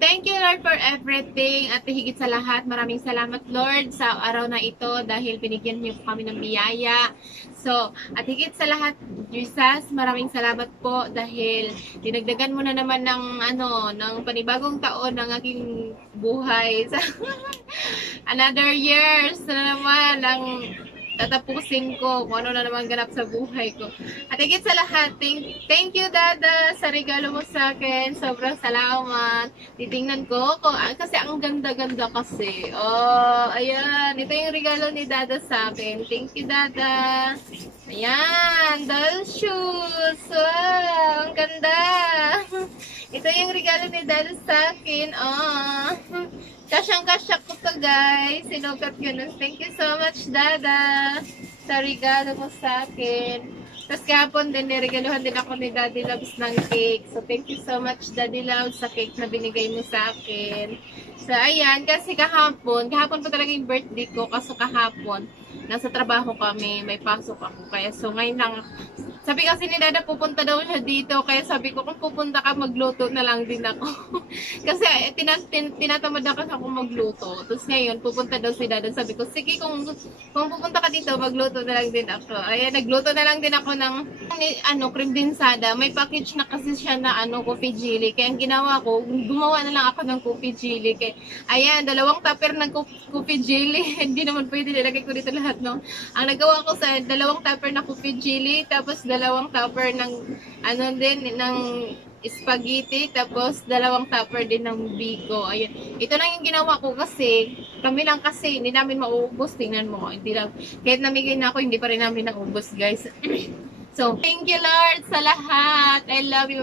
Thank you, Lord, for everything. At higit sa lahat, maraming salamat, Lord, sa araw na ito dahil binigyan niyo kami ng biyaya. So, at higit sa lahat, Jesus, maraming salamat po dahil dinagdagan mo na naman ng panibagong taon ng aking buhay. Another years na naman ang tatapusin ko kung ano na naman ganap sa buhay ko. At higit sa lahat, thank you, Dada, sa regalo mo sa akin. Sobrang salamat. Titingnan ko kung kasi ang ganda-ganda kasi. Oh, ayan. Ito yung regalo ni Dada sa akin. Thank you, Dada. Ayan, doll shoes. Wow, ang ganda. Ito yung regalo ni Dada sa akin. Oh. Kasyang-kasya ko to, guys. Sinukat ko nun. Thank you so much, Dada, sa regalo mo sa akin. Tapos kahapon din, niregaluhan din ako ni Daddy Loves ng cake. So, thank you so much, Daddy Loves, sa cake na binigay mo sa akin. So, ayan. Kasi kahapon pa talaga yung birthday ko. Kaso kahapon, nasa trabaho kami. May pasok ako. Kaya, so, ngayon lang, sabi kasi ni Dada, pupunta daw siya dito. Kaya sabi ko, kung pupunta ka, magluto na lang din ako. Kasi tinatamad na kasi ako magluto. Tapos ngayon, pupunta daw si Dada. Sabi ko, sige, kung pupunta ka dito, magluto na lang din ako. Ayan, nagluto na lang din ako ng cream dinsada. May package na kasi siya na coffee jelly. Kaya ang ginawa ko, gumawa na lang ako ng coffee jelly. Kaya, ayan, 2 tupper ng coffee jelly. Hindi naman pwede nilagay ko dito lahat, no? Ang nagawa ko sa 2 tupper na coffee jelly, tapos 2 tupper ng ng spaghetti, tapos 2 tupper din ng biko. Ayun. Ito lang yung ginawa ko kasi kami lang kasi hindi namin mauubos. Tingnan mo, hindi lang kahit namigay na ako, hindi pa rin namin naubos, guys. So, thank you, Lord, sa lahat. I love you.